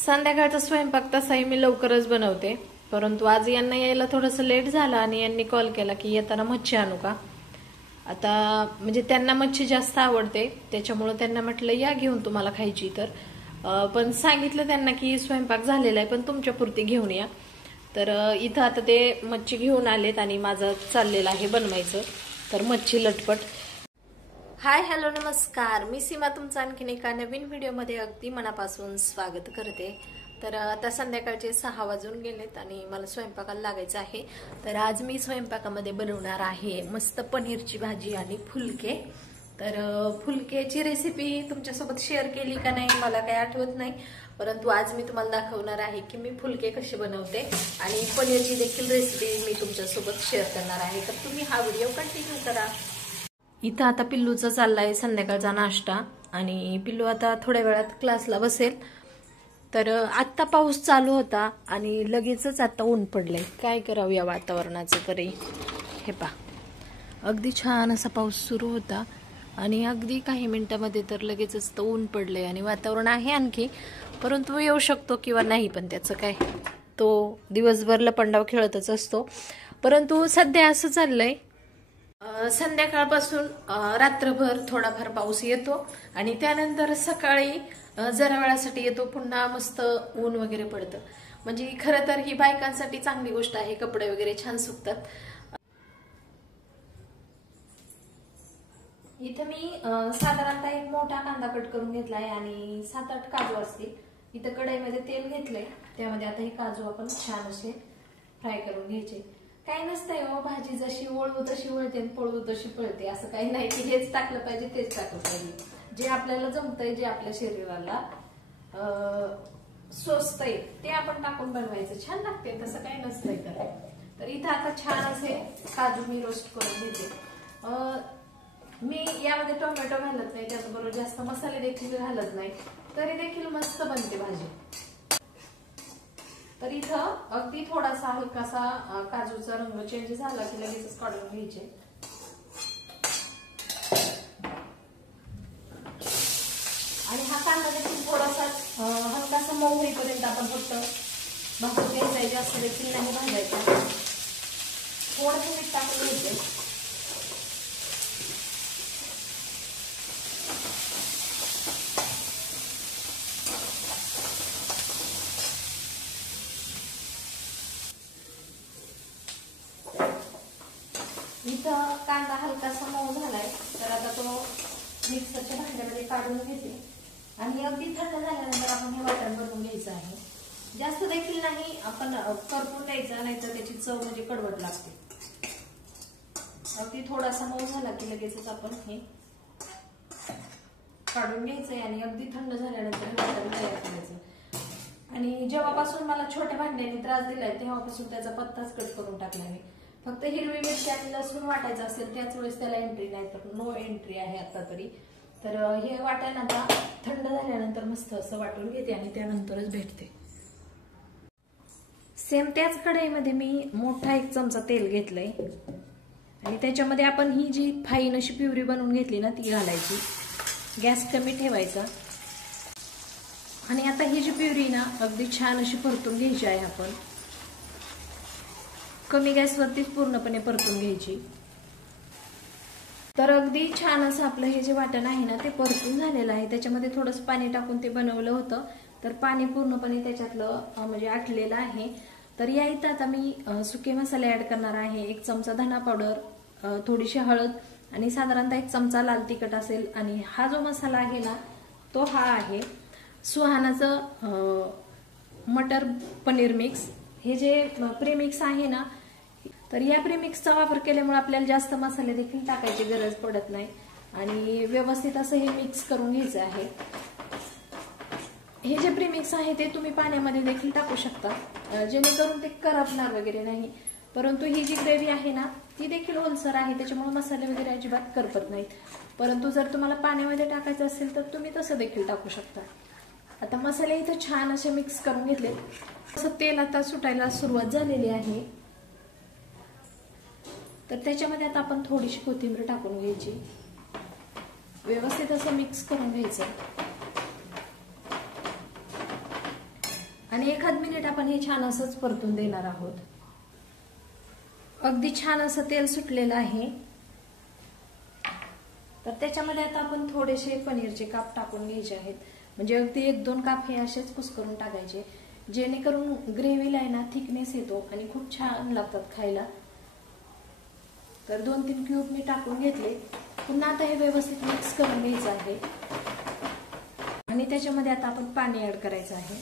संध्याकाळचा स्वयंपाक तसाही मी लवकरच बनवते, परंतु आज यांना यायला थोडंसं लेट झालं आणि यांनी कॉल केला की येताना मच्छी आणू का. आता म्हणजे त्यांना मच्छी जास्त आवडते, त्याच्यामुळे त्यांना म्हटलं या घेऊन तुम्हाला खायची तर. पण सांगितलं त्यांना की स्वयंपाक झालेला आहे पण तुमच्यापुरती घेऊन या. तर इथं आता ते मच्छी घेऊन आलेत आणि माझं चाललेलं आहे बनवायचं तर मच्छी लटपट. हाय हॅलो नमस्कार, मी सीमा तुमचं आणखीन एका नवीन व्हिडिओमध्ये अगदी मनापासून स्वागत करते. तर आता संध्याकाळचे 6 वाजून गेलेत आणि मला स्वयंपाकाला लागायचं आहे. तर आज मी स्वयंपाकामध्ये बनवणार आहे मस्त पनीरची भाजी आणि फुलके. तर फुलकेची रेसिपी तुमच्यासोबत शेअर केली का नाही मला काही आठवत नाही, परंतु आज मी तुम्हाला दाखवणार आहे की मी फुलके कसे बनवते आणि पनीरची देखील रेसिपी मी तुमच्यासोबत शेअर करणार आहे. तर तुम्ही हा व्हिडिओ कंटिन्यू करा. इथं आता पिल्लूचा चाललाय संध्याकाळचा नाश्ता आणि पिल्लू आता थोड्या वेळात क्लासला बसेल. तर आत्ता पाऊस चालू होता आणि लगेचच आता ऊन पडलंय. काय करावं या वातावरणाचं तरी. हे पा अगदी छान असा पाऊस सुरू होता आणि अगदी काही मिनिटांमध्ये तर लगेचच तर ऊन पडलंय आणि वातावरण आहे आणखी, परंतु येऊ शकतो किंवा नाही, पण त्याचं काय, तो दिवसभर लपंडाव खेळतच असतो. परंतु सध्या असं चाललंय संध्याकाळपासून रात्रभर थोडाफार पाऊस येतो आणि त्यानंतर सकाळी जरा वेळासाठी येतो, पुन्हा मस्त ऊन वगैरे पडतं. म्हणजे खरं तर ही बायकांसाठी चांगली गोष्ट आहे, कपडे वगैरे छान सुकतात. इथं मी साधारणतः एक मोठा कांदा कट करून घेतलाय आणि 7-8 काजू असतील. इथं कढईमध्ये तेल घेतलंय, त्यामध्ये आता हे काजू आपण छान असे फ्राय करून घ्यायचे. काही नसतंय हो, भाजी जशी वळू तशी वळते पळू तशी पळते, असं काही नाही की हेच टाकलं पाहिजे तेच टाकलं पाहिजे. जे आपल्याला जमतंय, जे आपल्या शरीराला सोचतंय ते आपण टाकून बनवायचं, छान लागते, तसं काही नसतंय. तर इथं आता छान असे काजू मी रोस्ट करून घेते. मी यामध्ये टोमॅटो घालत नाही, त्याचबरोबर जास्त मसाले देखील घालत नाही, तरी देखील मस्त बनते भाजी. तर इथं अगदी थोडासा हलकासा काजूचा रंग चेंज झाला की लगेचच काढून घ्यायचे. आणि हा कांदा देखील थोडासा हलकासा मऊ होईपर्यंत आपण फक्त भाजून घ्यायचा, जास्त देखील नाही भाजायचा. थोडंसं मीठ टाकून घ्यायचे. इथं कांदा हलकासा मऊ झालाय, तर आता तो मिक्सरच्या भांड्यामध्ये काढून घेते आणि अगदी थंड झाल्यानंतर आपण हे वाटण बनवून घ्यायचं आहे. जास्त देखील नाही आपण करपून द्यायचा, नाहीतर त्याची चव म्हणजे कडवट लागते. अगदी थोडासा मऊ झाला की लगेचच आपण हे काढून घ्यायचंय आणि अगदी थंड झाल्यानंतर हे वाटण तयार करायचं. आणि जेव्हापासून मला छोट्या भांड्याने त्रास दिलाय तेव्हापासून त्याचा पत्ताच कट करून टाकला मी. फक्त हिरवी मिरची आणि लसूण वाटायचं असेल त्याच वेळेस त्याला एंट्री, नाही तर नो एंट्री आहे आता तरी. तर हे वाटण आता थंड झाल्यानंतर मस्त असं वाटून घेते आणि त्यानंतरच भेटते. सेम त्याच कढईमध्ये मी मोठा 1 चमचा तेल घेतलंय आणि त्याच्यामध्ये आपण ही जी फाईन अशी प्युरी बनवून घेतली ना ती घालायची. गॅस कमी ठेवायचा आणि आता ही जी प्युरी ना अगदी छान अशी परतून घ्यायची आहे. आपण कमी गॅसवरतीच पूर्णपणे परतून घ्यायची. तर अगदी छान असं आपलं हे जे वाटण आहे ना ते परतून झालेलं आहे. त्याच्यामध्ये थोडंसं पाणी टाकून ते बनवलं होतं, तर पाणी पूर्णपणे त्याच्यातलं म्हणजे आटलेलं आहे. तर या इथं आता मी सुके मसाले ऍड करणार आहे. 1 चमचा धना पावडर, थोडीशी हळद आणि साधारणतः 1 चमचा लाल तिखट असेल. आणि हा जो मसाला आहे ना तो हा आहे सुहानाचं मटर पनीर मिक्स. हे जे प्रीमिक्स आहे ना, तर या प्रीमिक्सचा वापर केल्यामुळे आपल्याला जास्त मसाले देखील टाकायची गरज पडत नाही आणि व्यवस्थित असं हे मिक्स करून घ्यायचं आहे. हे जे प्रीमिक्स आहे ते तुम्ही पाण्यामध्ये देखील टाकू शकता, जेणेकरून ते करपणार वगैरे नाही. परंतु ही जी ग्रेव्ही आहे ना ती देखील ओलसर आहे, त्याच्यामुळे मसाले वगैरे अजिबात करपत नाहीत. परंतु जर तुम्हाला पाण्यामध्ये टाकायचं असेल तर तुम्ही तसं देखील टाकू शकता. आता मसाले इथं छान असे मिक्स करून घेतले. असं तेल आता सुटायला सुरुवात झालेली आहे. तर त्याच्यामध्ये आता आपण थोडीशी कोथिंबीर टाकून घ्यायची, व्यवस्थित असं मिक्स करून घ्यायचं. आणि 1 मिनिट आपण हे छान असंच परतून देणार आहोत. अगदी छान असं तेल सुटलेलं आहे. तर त्याच्यामध्ये आता आपण थोडेसे पनीरचे काप टाकून घ्यायचे आहेत. म्हणजे अगदी 1-2 काप हे असेच कुस्करून टाकायचे, जेणेकरून ग्रेव्हीला आहे ना थिकनेस येतो आणि खूप छान लागतात खायला. तर 2-3 क्यूब मी टाकून घेतले. पुन्हा आता हे व्यवस्थित मिक्स करून घ्यायचं आहे आणि त्याच्यामध्ये आता आपण पाणी ऍड करायचं आहे.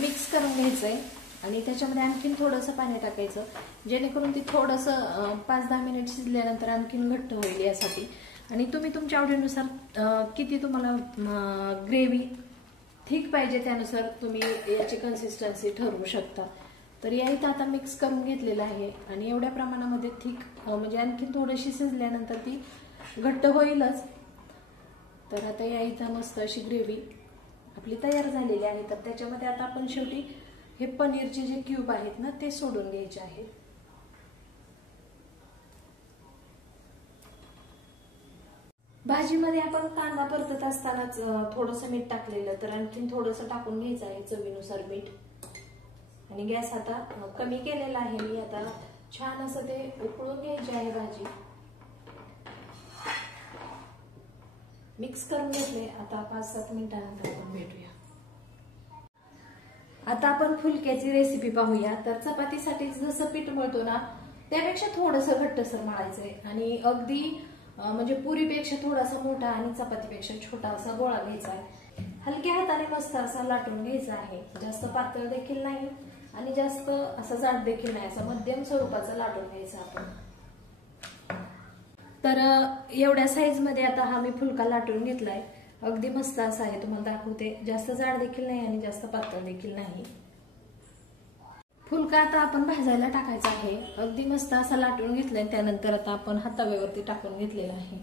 मिक्स करून घ्यायचंय आणि त्याच्यामध्ये आणखीन थोडंसं पाणी टाकायचं, जेणेकरून ती थोडंसं 5-10 मिनिट शिजल्यानंतर आणखीन घट्ट होईल यासाठी. आणि तुम्ही तुमच्या आवडीनुसार किती तुम्हाला ग्रेव्ही थिक पाहिजे त्यानुसार तुम्ही याची कन्सिस्टन्सी ठरवू शकता. तर या इथं आता मिक्स करून घेतलेलं आहे आणि एवढ्या प्रमाणामध्ये थिक म्हणजे आणखीन थोडीशी शिजल्यानंतर ती घट्ट होईलच. तर आता या इथं मस्त अशी ग्रेव्ही आपली तयार झालेली आहे. तर त्याच्यामध्ये आता आपण शेवटी हे पनीरचे जे क्यूब आहेत ना ते सोडून घ्यायचे आहेत. भाजीमध्ये आपण कांदा परतत असतानाच थोडंसं मीठ टाकलेलं, तर आणखीन थोडंसं टाकून घ्यायचं आहे चवीनुसार मीठ. आणि गॅस आता कमी केलेला आहे मी. आता छान असं ते उकळून घ्यायची आहे भाजी. मिक्स करून घेतले. आता 5-7 मिनिटांनंतर आपण भेटूया. आता आपण फुलक्याची रेसिपी पाहूया. तर चपातीसाठी जसं पीठ मळतो ना त्यापेक्षा थोडंसं घट्टसर मळायचंय आणि अगदी म्हणजे पुरीपेक्षा थोडासा मोठा आणि चपातीपेक्षा छोटा असा गोळा घ्यायचा आहे. हलक्या हाताने मस्त असा लाटून घ्यायचा आहे. जास्त पातळ देखील नाही आणि जास्त असा जाड देखील नाही, असा मध्यम स्वरूपाचा लाटून घ्यायचा आपण. तर एवढ्या साईज मध्ये आता हा मी फुलका लाटून घेतलाय. अगदी मस्त असा आहे, तुम्हाला दाखवते. जास्त जाड देखील नाही आणि जास्त पातळ देखील नाही. फुलका आता आपण भाजायला टाकायचा आहे. अगदी मस्त असा लाटून घेतलाय. त्यानंतर आता आपण हाताव्यावरती टाकून घेतलेला आहे.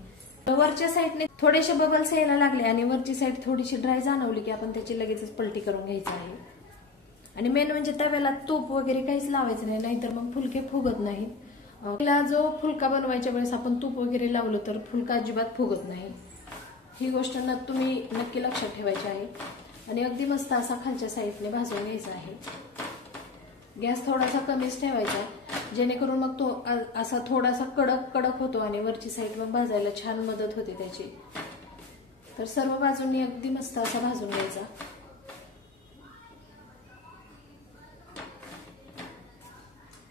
वरच्या साईडने थोडेसे बबल्स यायला लागले आणि वरची साईड थोडीशी ड्राय जाणवली की आपण त्याची लगेचच पलटी करून घ्यायची आहे. आणि मेन म्हणजे तव्याला तूप वगैरे काहीच लावायचं नाही, नाहीतर मग फुलके फुगत नाहीत. जो फुलका बनवायच्या वेळेस आपण तूप वगैरे लावलं तर फुलका अजिबात फुगत नाही. ही गोष्ट तुम्ही नक्की लक्षात ठेवायची आहे. आणि अगदी मस्त असा खालच्या साईडने भाजून घ्यायचा आहे. गॅस थोडासा कमीच ठेवायचा, जेणेकरून मग तो असा थोडासा कडक कडक होतो आणि वरची साईड मग भाजायला छान मदत होते त्याची. तर सर्व बाजूंनी अगदी मस्त असा भाजून घ्यायचा.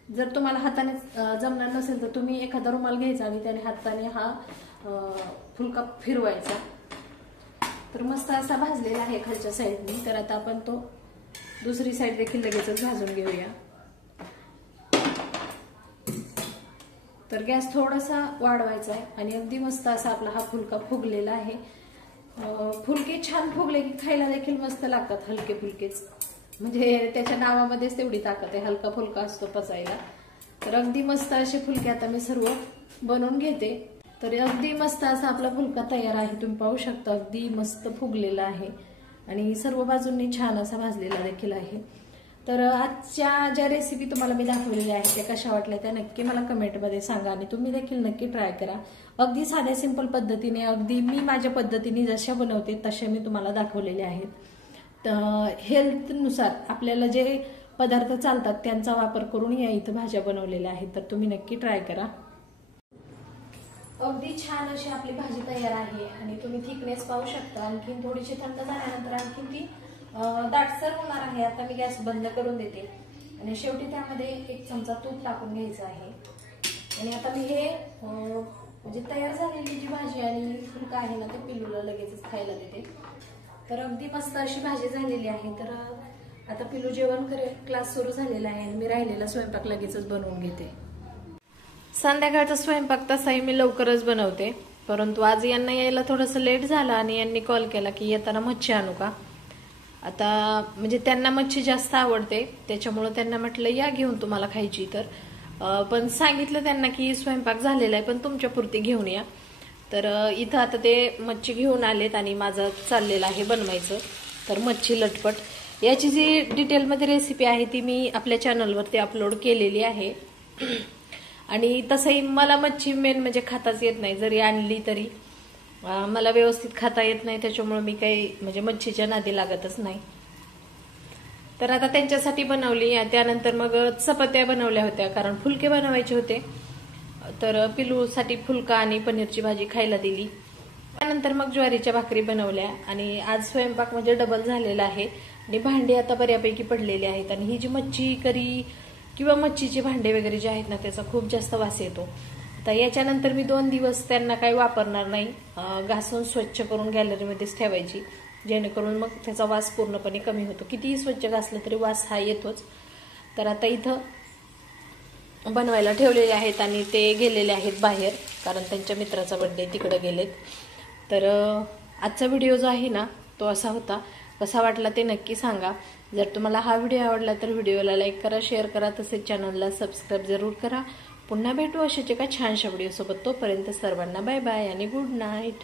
जर तुम्हाला हाताने जमणार नसेल तर तुम्ही एखादा रुमाल घ्यायचा आणि त्याने हाताने हा फुलका फिरवायचा. तर मस्त असा भाजलेला आहे खालच्या साईडने. तर आता आपण तो दुसरी साईड देखील लगेचच भाजून घेऊया. तर गॅस थोडासा वाढवायचा आहे आणि अगदी मस्त असा आपला हा फुलका फुगलेला आहे. फुलके छान फुगले की खायला देखील मस्त लागतात. हलके फुलकेच म्हणजे त्याच्या नावामध्येच तेवढी ताकद आहे, हलका फुलका असतो पचायला. तर अगदी मस्त असे फुलके आता मी सर्व बनवून घेते. तर अगदी मस्त असा आपला फुलका तयार आहे. तुम्ही पाहू शकता अगदी मस्त फुगलेला आहे आणि सर्व बाजूंनी छान असा भाजलेला देखील आहे. तर आजच्या ज्या रेसिपी तुम्हाला मी दाखवलेल्या आहेत त्या कशा वाटल्या त्या नक्की मला कमेंटमध्ये सांगा आणि तुम्ही देखील नक्की ट्राय करा. अगदी साध्या सिंपल पद्धतीने, अगदी मी माझ्या पद्धतीने जशा बनवते तशा मी तुम्हाला दाखवलेल्या आहेत. हेल्थनुसार आपल्याला जे पदार्थ चालतात त्यांचा वापर करून या इथं भाज्या बनवलेल्या आहेत. तर तुम्ही नक्की ट्राय करा. अगदी छान अशी आपली भाजी तयार आहे आणि तुम्ही थिकनेस पाहू शकता. आणखीन थोडीशी थंड झाल्यानंतर आणखीन ती दाटसर होणार आहे. आता मी गॅस बंद करून देते आणि शेवटी त्यामध्ये 1 चमचा तूप टाकून घ्यायचं आहे. आणि आता मी हे म्हणजे तयार झालेली जी भाजी आणि फुलका आहे ना ते पिल्लूला लगेचच खायला देते. तर अगदी मस्त अशी भाजी झालेली आहे. तर आता पिल्लू जेवण करेल, क्लास सुरू झालेला आहे आणि मी राहिलेला स्वयंपाक लगेचच बनवून घेते. संध्याकाळचा स्वयंपाक तसाही मी लवकरच बनवते, परंतु आज यांना यायला थोडंसं लेट झालं आणि यांनी कॉल केला की येताना मच्छी आणू का. आता म्हणजे त्यांना मच्छी जास्त आवडते, त्याच्यामुळे त्यांना म्हटलं या घेऊन तुम्हाला खायची तर. पण सांगितलं त्यांना की स्वयंपाक झालेला आहे पण तुमच्यापुरती घेऊन या. तर इथं आता ते मच्छी घेऊन आलेत आणि माझं चाललेलं आहे बनवायचं. तर मच्छी लटपट याची जी डिटेलमध्ये रेसिपी आहे ती मी आपल्या चॅनलवरती अपलोड केलेली आहे. आणि तसंही मला मच्छी मेन म्हणजे खाताच येत नाही, जरी आणली तरी मला व्यवस्थित खाता येत नाही, त्याच्यामुळे मी काही म्हणजे मच्छीच्या नादी लागतच नाही. तर आता त्यांच्यासाठी बनवली. त्यानंतर मग चपात्या बनवल्या होत्या, कारण फुलके बनवायचे होते. तर पिलूसाठी फुलका आणि पनीरची भाजी खायला दिली. त्यानंतर मग ज्वारीच्या भाकरी बनवल्या. आणि आज स्वयंपाक म्हणजे डबल झालेला आहे आणि भांडी आता बऱ्यापैकी पडलेली आहेत. आणि ही जी मच्छी करी किंवा मच्छीचे भांडे वगैरे जे आहेत ना, त्याचा खूप जास्त वास येतो. आता याच्यानंतर मी 2 दिवस त्यांना काही वापरणार नाही, घासून स्वच्छ करून गॅलरीमध्येच ठेवायची, जेणेकरून मग त्याचा वास पूर्णपणे कमी होतो. कितीही स्वच्छ घासलं तरी वास हा येतोच. तर आता इथं बनवायला ठेवलेले आहेत आणि ते गेलेले आहेत बाहेर, कारण त्यांच्या मित्राचा बर्थडे, तिकडे गेलेत. तर आजचा व्हिडिओ जो आहे ना, तो असा होता. कसा वाटला ते नक्की सांगा. जर तुम्हाला हा व्हिडिओ आवडला तर व्हिडिओला लाईक करा, शेअर करा, तसेच चॅनलला सबस्क्राईब जरूर करा. पुन्हा भेटू अशाच एका छानशा व्हिडिओसोबत. तोपर्यंत सर्वांना बाय बाय आणि गुड नाईट.